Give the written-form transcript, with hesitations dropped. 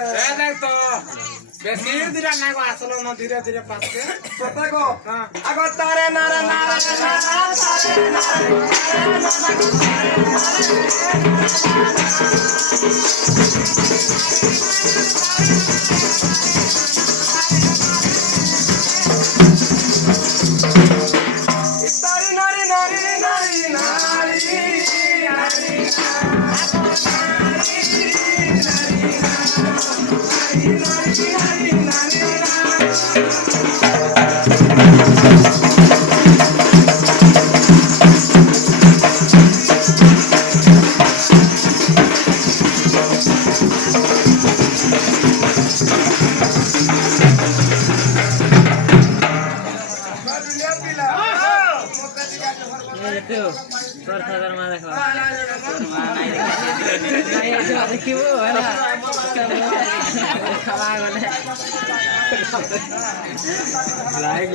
देख तो बेसी धीरे ना को आसलो न धीरे धीरे पास के पता को हां अगो तारे नारे नारे तारे नारे नारे नारे नारे तोर खबर मा देखो नहीं जो देखिबो है ना खवा गले लाइक